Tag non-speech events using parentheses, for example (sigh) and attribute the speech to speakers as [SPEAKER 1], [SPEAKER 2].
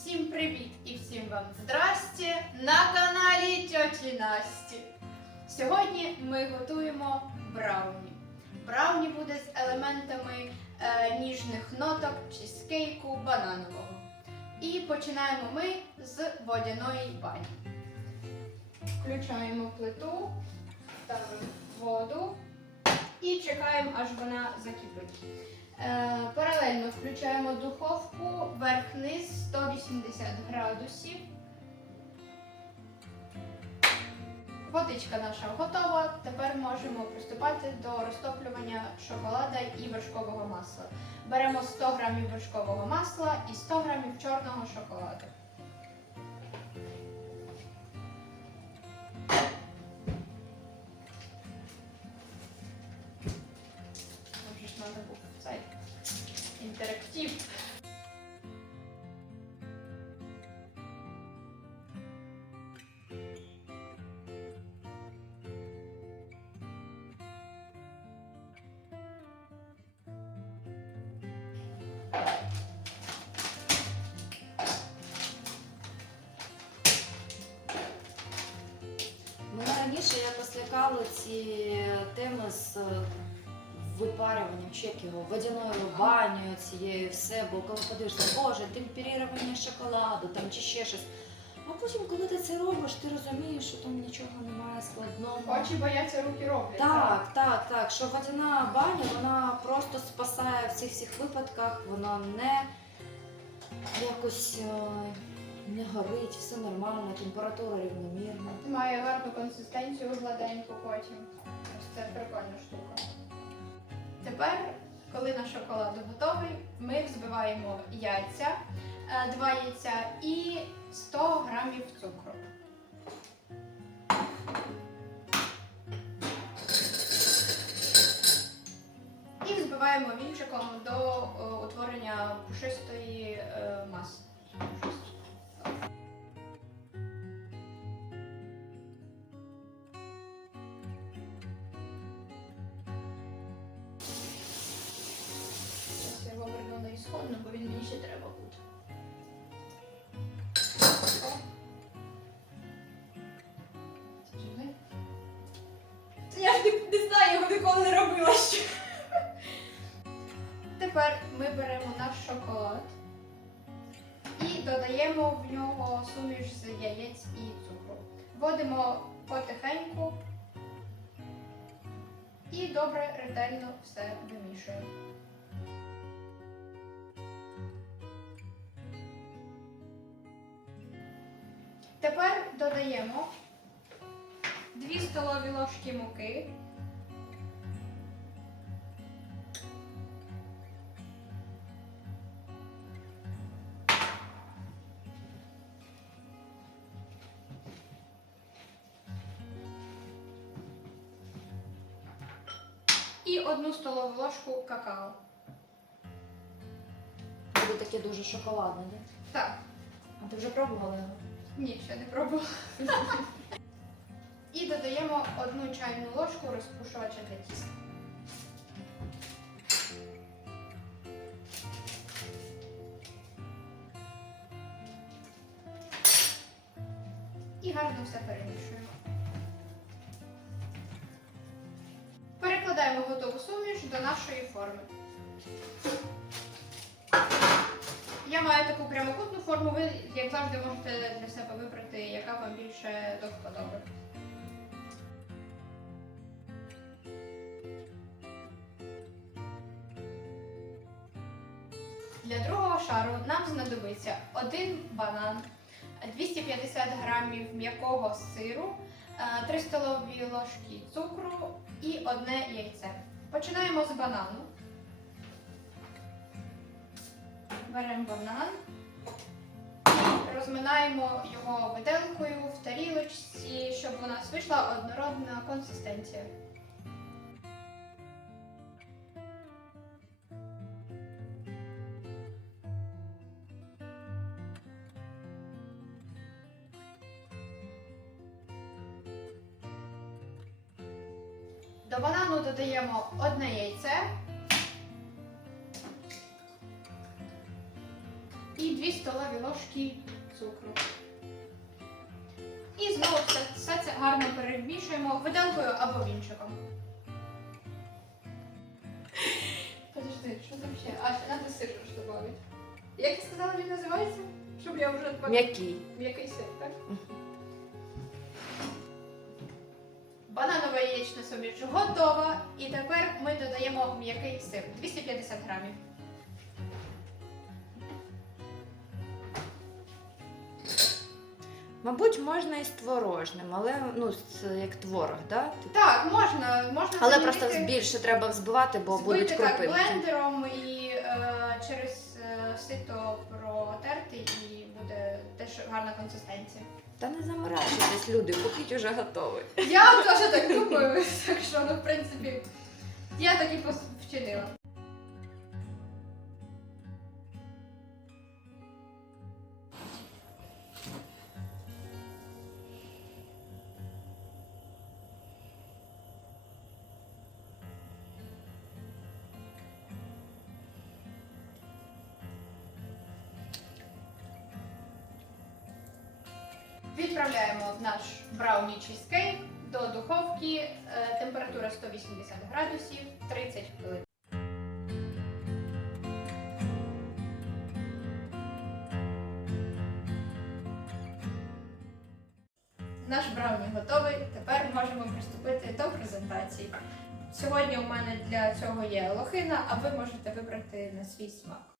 [SPEAKER 1] Всім привіт і всім вам здрасте на каналі Тьоті Насті. Сьогодні ми готуємо брауні. Брауні буде з елементами е, ніжних ноток, чизкейку, бананового. І починаємо ми з водяної бані. Включаємо плиту, ставимо воду і чекаємо, аж вона закипить. Е, Паралельно включаємо духовку верх-низ 180 градусів. Водичка наша готова. Тепер можемо приступати до розтоплювання шоколада і вершкового масла. Беремо 100 грамів вершкового масла і 100 грамів чорного шоколаду. Інтерактив.
[SPEAKER 2] Мене раніше якось лякали ці теми з е, випарюванням чеків, водяною банею цією все, бо коли подивишся, боже, темперірування шоколаду там чи ще щось. А потім, коли ти це робиш, ти розумієш, що там нічого немає складного.
[SPEAKER 1] Очі бояться, руки роблять.
[SPEAKER 2] Так, так, так. Що водяна баня, вона просто спасає в цих всіх випадках, вона не якось е, не горить, все нормально, температура рівномірна.
[SPEAKER 1] Має гарну консистенцію, гладеньку потім. Це прикольна штука. Тепер, коли наш шоколад готовий, ми взбиваємо яйця, е, два яйця і 100 грамів цукру. І взбиваємо вінчиком до е, утворення пушистої е, маси. Ісходну, бо він мені ще треба. Це Я ж не, не знаю, його ніколи не робила ще. Тепер ми беремо наш шоколад і додаємо в нього суміш з яєць і цукру. Вводимо потихеньку і добре ретельно все вимішуємо. Тепер додаємо 2 столові ложки муки. І одну столову ложку какао.
[SPEAKER 2] Буде таке дуже шоколадне, да?
[SPEAKER 1] Так,
[SPEAKER 2] А ти вже пробувала його?
[SPEAKER 1] Ні, ще не пробувала. І додаємо одну чайну ложку розпушувача для тіста. І гарно все перемішуємо. Перекладаємо готову суміш до нашої форми. Я маю таку прямокутну форму, ви, як завжди, можете для себе вибрати, яка вам більше до вподоби. Для другого шару нам знадобиться один банан, 250 грамів м'якого сиру, 3 столові ложки цукру і одне яйце. Починаємо з банану. Беремо банан розминаємо його виделкою в тарілочці, щоб у нас вийшла однородна консистенція. До банану додаємо одне яйце 2 столові ложки цукру. І знову все, все це гарно перемішуємо виделкою або вінчиком. Подожди, що там ще? А, ще треба сир ж додати. Як ти сказала, він називається? Щоб я вже.
[SPEAKER 2] М'який.
[SPEAKER 1] М'який сир, так? Бананове яєчне суміш готова. І тепер ми додаємо м'який сир 250 грамів.
[SPEAKER 2] Мабуть, можна і з творожним, але ну, з- як творог, да?
[SPEAKER 1] Так, можна, можна
[SPEAKER 2] Але
[SPEAKER 1] замінити,
[SPEAKER 2] просто більше треба взбивати, бо будуть
[SPEAKER 1] збити так
[SPEAKER 2] крупинки.
[SPEAKER 1] блендером і е, через е, сито протерти і буде теж гарна консистенція.
[SPEAKER 2] Та не заморачуйтесь, люди, купіть уже готовий.
[SPEAKER 1] Я теж так думаю, (laughs) так що, ну, в принципі, я так і пос- вчинила. Відправляємо наш брауні чізкейк до духовки, е, температура 180 градусів, 30 хвилин. Наш брауні готовий. Тепер можемо приступити до презентації. Сьогодні у мене для цього є лохина, а ви можете вибрати на свій смак.